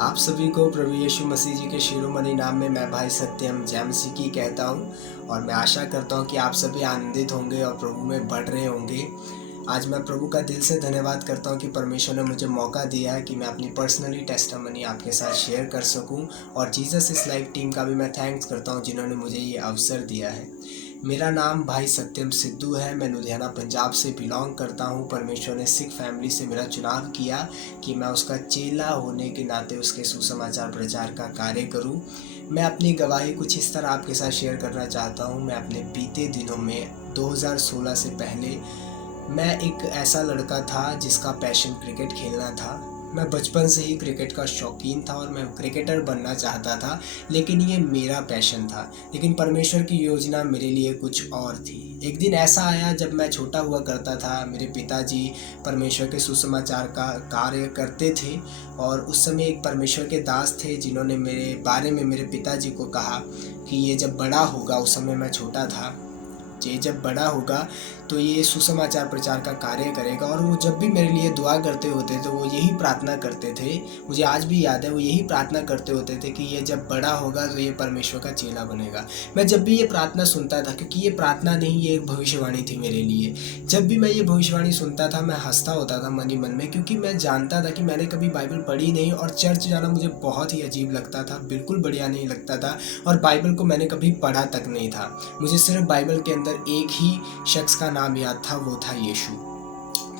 आप सभी को प्रभु यीशु मसीह जी के शिरोमणि नाम में मैं भाई सत्यम जय मसीह की कहता हूँ और मैं आशा करता हूँ कि आप सभी आनंदित होंगे और प्रभु में बढ़ रहे होंगे। आज मैं प्रभु का दिल से धन्यवाद करता हूँ कि परमेश्वर ने मुझे मौका दिया है कि मैं अपनी पर्सनली टेस्टामनी आपके साथ शेयर कर सकूँ और जीसस इस लाइफ टीम का भी मैं थैंक्स करता हूँ जिन्होंने मुझे ये अवसर दिया है। मेरा नाम भाई सत्यम सिद्धू है। मैं लुधियाना पंजाब से बिलोंग करता हूँ। परमेश्वर ने सिख फैमिली से मेरा चुनाव किया कि मैं उसका चेला होने के नाते उसके सुसमाचार प्रचार का कार्य करूँ। मैं अपनी गवाही कुछ इस तरह आपके साथ शेयर करना चाहता हूँ। मैं अपने बीते दिनों में 2016 से पहले मैं एक ऐसा लड़का था जिसका पैशन क्रिकेट खेलना था। मैं बचपन से ही क्रिकेट का शौकीन था और मैं क्रिकेटर बनना चाहता था, लेकिन ये मेरा पैशन था। लेकिन परमेश्वर की योजना मेरे लिए कुछ और थी। एक दिन ऐसा आया जब मैं छोटा हुआ करता था, मेरे पिताजी परमेश्वर के सुसमाचार का कार्य करते थे और उस समय एक परमेश्वर के दास थे जिन्होंने मेरे बारे में मेरे पिताजी को कहा कि ये जब बड़ा होगा, उस समय मैं छोटा था, ये जब बड़ा होगा तो ये सुसमाचार प्रचार का कार्य करेगा। और वो जब भी मेरे लिए दुआ करते होते तो वो यही प्रार्थना करते थे, मुझे आज भी याद है, वो यही प्रार्थना करते होते थे कि ये जब बड़ा होगा तो ये परमेश्वर का चेला बनेगा। मैं जब भी ये प्रार्थना सुनता था, क्योंकि ये प्रार्थना नहीं, ये एक भविष्यवाणी थी मेरे लिए। जब भी मैं ये भविष्यवाणी सुनता था मैं हंसता होता था मन ही मन में, क्योंकि मैं जानता था कि मैंने कभी बाइबल पढ़ी नहीं और चर्च जाना मुझे बहुत ही अजीब लगता था, बिल्कुल बढ़िया नहीं लगता था। और बाइबल को मैंने कभी पढ़ा तक नहीं था। मुझे सिर्फ बाइबल के अंदर एक ही शख्स का नाम याद था, वो था यीशु,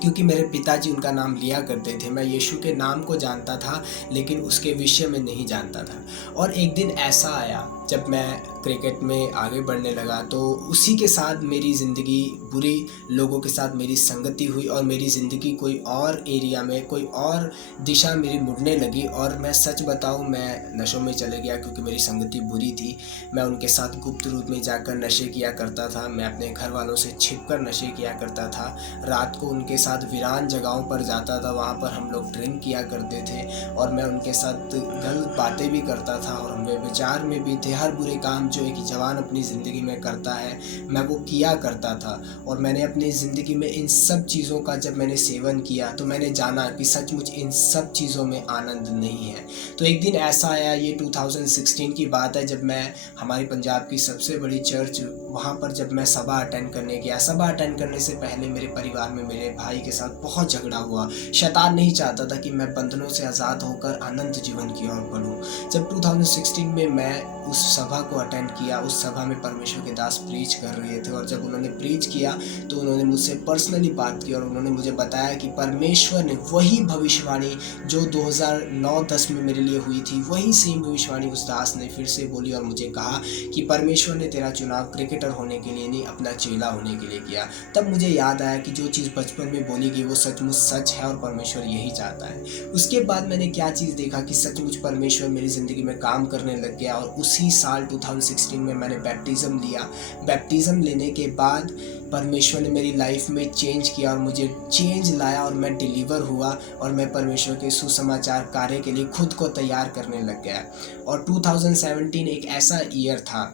क्योंकि मेरे पिताजी उनका नाम लिया करते थे। मैं यीशु के नाम को जानता था लेकिन उसके विषय में नहीं जानता था। और एक दिन ऐसा आया जब मैं क्रिकेट में आगे बढ़ने लगा तो उसी के साथ मेरी ज़िंदगी बुरी लोगों के साथ मेरी संगति हुई और मेरी ज़िंदगी कोई और एरिया में, कोई और दिशा मेरी मुड़ने लगी। और मैं सच बताऊं, मैं नशों में चले गया क्योंकि मेरी संगति बुरी थी। मैं उनके साथ गुप्त रूप में जाकर नशे किया करता था। मैं अपने घर वालों से छिपकर नशे किया करता था। रात को उनके साथ वीरान जगहों पर जाता था, वहाँ पर हम लोग ड्रिंक किया करते थे और मैं उनके साथ गलत बातें भी करता था और हम व्यभिचार में भी थे। हर बुरे काम जो एक जवान अपनी ज़िंदगी में करता है मैं वो किया करता था। और मैंने अपनी ज़िंदगी में इन सब चीज़ों का जब मैंने सेवन किया तो मैंने जाना कि सचमुच इन सब चीज़ों में आनंद नहीं है। तो एक दिन ऐसा आया, ये 2016 की बात है, जब मैं हमारी पंजाब की सबसे बड़ी चर्च, वहाँ पर जब मैं सभा अटेंड करने गया। सभा अटेंड करने से पहले मेरे परिवार में मेरे भाई के साथ बहुत झगड़ा हुआ। शैतान नहीं चाहता था कि मैं बंधनों से आज़ाद होकर अनंत जीवन की ओर बढ़ूँ। जब 2016 में मैं उस सभा को अटेंड किया, उस सभा में परमेश्वर के दास प्रीच कर रहे थे और जब उन्होंने प्रीच किया तो उन्होंने मुझसे पर्सनली बात की और उन्होंने मुझे बताया कि परमेश्वर ने वही भविष्यवाणी जो 2009-10 में मेरे लिए हुई थी, वही सेम भविष्यवाणी उस दास ने फिर से बोली और मुझे कहा कि परमेश्वर ने तेरा चुनाव क्रिकेटर होने के लिए नहीं, अपना चेला होने के लिए किया। तब मुझे याद आया कि जो चीज़ बचपन में बोली गई वो सचमुच सच है और परमेश्वर यही चाहता है। उसके बाद मैंने क्या चीज़ देखा कि सचमुच परमेश्वर मेरी ज़िंदगी में काम करने लग गया और उसी साल 2016 में मैंने बैप्टिज़्म लिया। बैप्टिज़्म लेने के बाद परमेश्वर ने मेरी लाइफ में चेंज किया और मुझे चेंज लाया और मैं डिलीवर हुआ और मैं परमेश्वर के सुसमाचार कार्य के लिए खुद को तैयार करने लग गया। और 2017 एक ऐसा ईयर था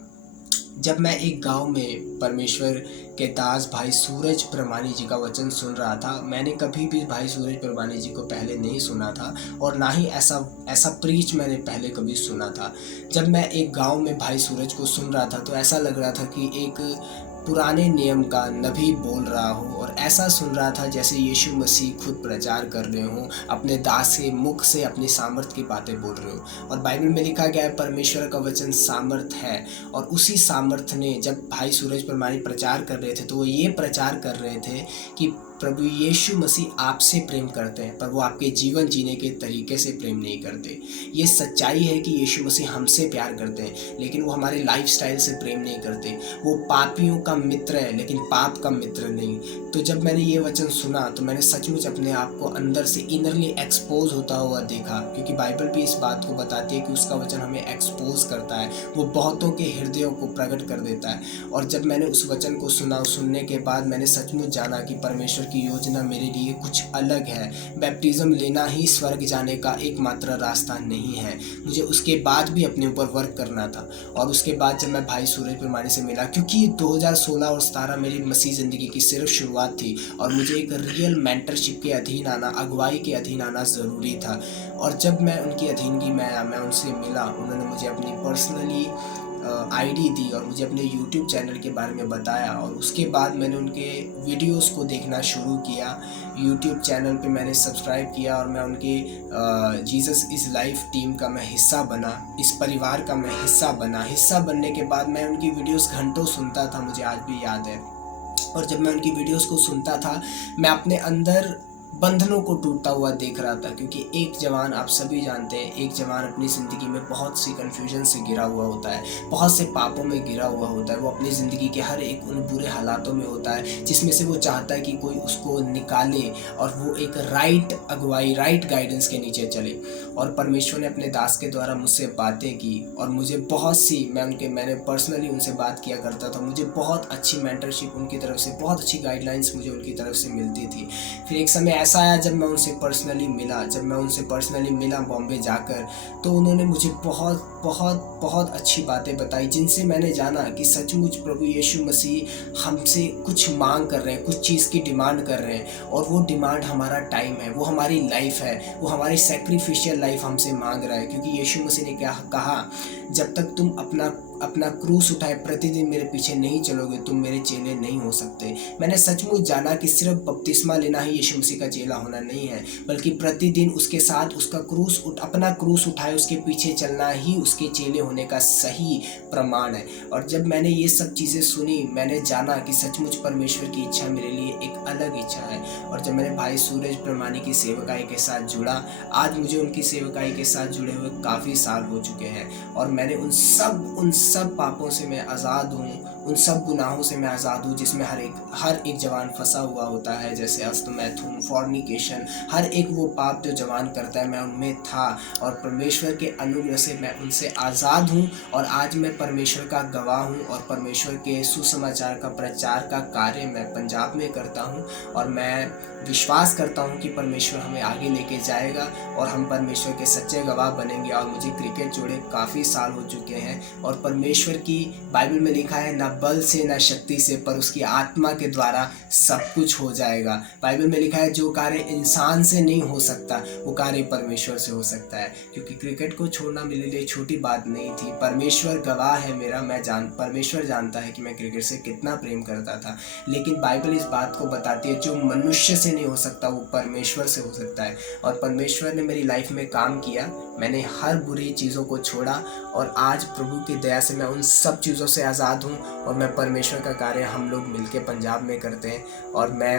जब मैं एक गांव में परमेश्वर के दास भाई सूरज प्रमाणी जी का वचन सुन रहा था। मैंने कभी भी भाई सूरज प्रमाणी जी को पहले नहीं सुना था और ना ही ऐसा प्रीच मैंने पहले कभी सुना था। जब मैं एक गांव में भाई सूरज को सुन रहा था तो ऐसा लग रहा था कि एक पुराने नियम का नबी बोल रहा हो और ऐसा सुन रहा था जैसे यीशु मसीह खुद प्रचार कर रहे हों, अपने दास के मुख से अपनी सामर्थ की बातें बोल रहे हो। और बाइबल में लिखा गया है परमेश्वर का वचन सामर्थ है। और उसी सामर्थ ने जब भाई सूरज प्रमाणी प्रचार कर रहे थे तो वो ये प्रचार कर रहे थे कि प्रभु यीशु मसीह आपसे प्रेम करते हैं पर वो आपके जीवन जीने के तरीके से प्रेम नहीं करते। ये सच्चाई है कि यीशु मसीह हमसे प्यार करते हैं लेकिन वो हमारे लाइफस्टाइल से प्रेम नहीं करते। वो पापियों का मित्र है लेकिन पाप का मित्र नहीं। तो जब मैंने ये वचन सुना तो मैंने सचमुच अपने आप को अंदर से इनरली एक्सपोज होता हुआ देखा, क्योंकि बाइबल भी इस बात को बताती है कि उसका वचन हमें एक्सपोज करता है, वो बहुतों के हृदयों को प्रकट कर देता है। और जब मैंने उस वचन को सुना, सुनने के बाद मैंने सचमुच जाना कि परमेश्वर की योजना मेरे लिए कुछ अलग है। बैप्टिज़्म लेना ही स्वर्ग जाने का एकमात्र रास्ता नहीं है। मुझे उसके बाद भी अपने ऊपर वर्क करना था। और उसके बाद जब मैं भाई सूरज परमानी से मिला, क्योंकि 2016 और 17 मेरी मसीह ज़िंदगी की सिर्फ शुरुआत थी और मुझे एक रियल मेंटरशिप के अधीन आना, अगुवाई के अधीन आना ज़रूरी था। और जब मैं उनकी अधीनगी में आया, मैं उनसे मिला, उन्होंने मुझे अपनी पर्सनली आईडी दी और मुझे अपने यूट्यूब चैनल के बारे में बताया। और उसके बाद मैंने उनके वीडियोस को देखना शुरू किया। यूट्यूब चैनल पे मैंने सब्सक्राइब किया और मैं उनके जीसस इज़ लाइफ टीम का मैं हिस्सा बना, इस परिवार का मैं हिस्सा बना। हिस्सा बनने के बाद मैं उनकी वीडियोस घंटों सुनता था, मुझे आज भी याद है। और जब मैं उनकी वीडियोस को सुनता था, मैं अपने अंदर बंधनों को टूटता हुआ देख रहा था। क्योंकि एक जवान, आप सभी जानते हैं, एक जवान अपनी ज़िंदगी में बहुत सी कन्फ्यूजन से घिरा हुआ होता है, बहुत से पापों में घिरा हुआ होता है। वो अपनी ज़िंदगी के हर एक उन बुरे हालातों में होता है जिसमें से वो चाहता है कि कोई उसको निकाले और वो एक राइट अगुवाई, राइट गाइडेंस के नीचे चले। और परमेश्वर ने अपने दास के द्वारा मुझसे बातें की और मुझे बहुत सी, मैंने पर्सनली उनसे बात किया करता था। मुझे बहुत अच्छी मेंटरशिप उनकी तरफ से, बहुत अच्छी गाइडलाइंस मुझे उनकी तरफ से मिलती थी। फिर एक समय ऐसा आया जब मैं उनसे पर्सनली मिला बॉम्बे जाकर, तो उन्होंने मुझे बहुत बहुत बहुत अच्छी बातें बताई, जिनसे मैंने जाना कि सचमुच प्रभु यीशु मसीह हमसे कुछ मांग कर रहे हैं, कुछ चीज़ की डिमांड कर रहे हैं। और वो डिमांड हमारा टाइम है, वो हमारी लाइफ है, वो हमारी सैक्रिफिशियल लाइफ हमसे मांग रहा है। क्योंकि यीशु मसीह ने क्या कहा, जब तक तुम अपना क्रूस उठाए प्रतिदिन मेरे पीछे नहीं चलोगे, तुम मेरे चेले नहीं हो सकते। मैंने सचमुच जाना कि सिर्फ बपतिस्मा लेना ही यीशु मसीह का चेला होना नहीं है, बल्कि प्रतिदिन उसके साथ उसका अपना क्रूस उठाए उसके पीछे चलना ही उसके चेले होने का सही प्रमाण है। और जब मैंने ये सब चीज़ें सुनी, मैंने जाना कि सचमुच परमेश्वर की इच्छा मेरे लिए एक अलग इच्छा है। और जब मैंने भाई सूरज परमानी की सेवकाई के साथ जुड़ा, आज मुझे उनकी सेवकाई के साथ जुड़े हुए काफ़ी साल हो चुके हैं। और मैंने उन सब पापों से मैं आज़ाद हूँ, उन सब गुनाहों से मैं आज़ाद हूँ जिसमें हर एक जवान फंसा हुआ होता है, जैसे अस्तमैथुन, फॉर्निकेशन, हर एक वो पाप जो जवान करता है, मैं उनमें था। और परमेश्वर के अनुग्रह से मैं उनसे आज़ाद हूँ। और आज मैं परमेश्वर का गवाह हूँ और परमेश्वर के सुसमाचार का प्रचार का कार्य मैं पंजाब में करता हूँ। और मैं विश्वास करता हूँ कि परमेश्वर हमें आगे लेके जाएगा और हम परमेश्वर के सच्चे गवाह बनेंगे। और मुझे क्रिकेट जोड़े काफ़ी साल हो चुके हैं और परमेश्वर की बाइबल में लिखा है, ना बल से ना शक्ति से, पर उसकी आत्मा के द्वारा सब कुछ हो जाएगा। बाइबल में लिखा है, जो कार्य इंसान से नहीं हो सकता वो कार्य परमेश्वर से हो सकता है। क्योंकि क्रिकेट को छोड़ना मेरे लिए छोटी बात नहीं थी। परमेश्वर गवाह है मेरा, परमेश्वर जानता है कि मैं क्रिकेट से कितना प्रेम करता था। लेकिन बाइबल इस बात को बताती है, जो मनुष्य से नहीं हो सकता वो परमेश्वर से हो सकता है। और परमेश्वर ने मेरी लाइफ में काम किया, मैंने हर बुरी चीज़ों को छोड़ा और आज प्रभु की दया से मैं उन सब चीज़ों से आज़ाद हूँ। और मैं परमेश्वर का कार्य हम लोग मिलके पंजाब में करते हैं। और मैं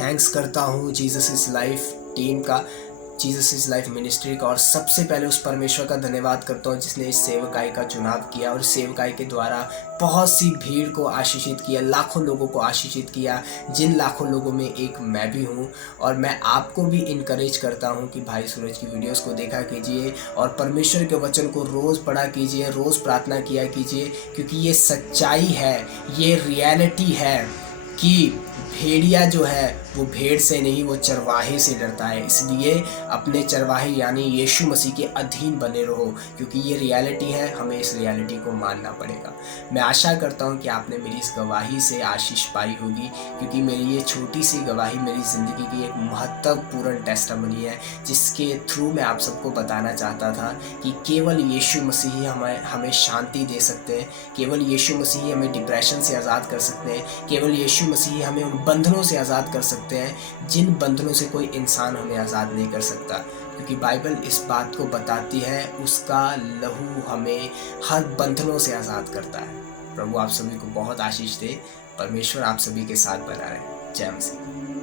थैंक्स करता हूँ जीसस इज़ लाइफ टीम का, जीसस इज़ लाइफ मिनिस्ट्री का। और सबसे पहले उस परमेश्वर का धन्यवाद करता हूँ जिसने इस सेवकाई का चुनाव किया और इस सेवकाई के द्वारा बहुत सी भीड़ को आशीषित किया, लाखों लोगों को आशीषित किया, जिन लाखों लोगों में एक मैं भी हूँ। और मैं आपको भी इनकरेज करता हूँ कि भाई सूरज की वीडियोस को देखा कीजिए और परमेश्वर के वचन को रोज़ पढ़ा कीजिए, रोज़ प्रार्थना किया कीजिए। क्योंकि ये सच्चाई है, ये रियलिटी है कि भेड़िया जो है वो भेड़ से नहीं, वो चरवाहे से डरता है। इसलिए अपने चरवाहे यानी यीशु मसीह के अधीन बने रहो, क्योंकि ये रियलिटी है, हमें इस रियलिटी को मानना पड़ेगा। मैं आशा करता हूँ कि आपने मेरी इस गवाही से आशीष पाई होगी, क्योंकि मेरी ये छोटी सी गवाही मेरी ज़िंदगी की एक महत्वपूर्ण टेस्टिमनी है, जिसके थ्रू मैं आप सबको बताना चाहता था कि केवल यीशु मसीह ही हमें शांति दे सकते हैं, केवल यीशु मसीह ही हमें डिप्रेशन से आज़ाद कर सकते हैं, केवल यीशु मसीह हमें उन बंधनों से आज़ाद कर सकते हैं जिन बंधनों से कोई इंसान हमें आज़ाद नहीं कर सकता। क्योंकि बाइबल इस बात को बताती है, उसका लहू हमें हर बंधनों से आज़ाद करता है। प्रभु आप सभी को बहुत आशीष दे, परमेश्वर आप सभी के साथ बना रहे। जय मसीह।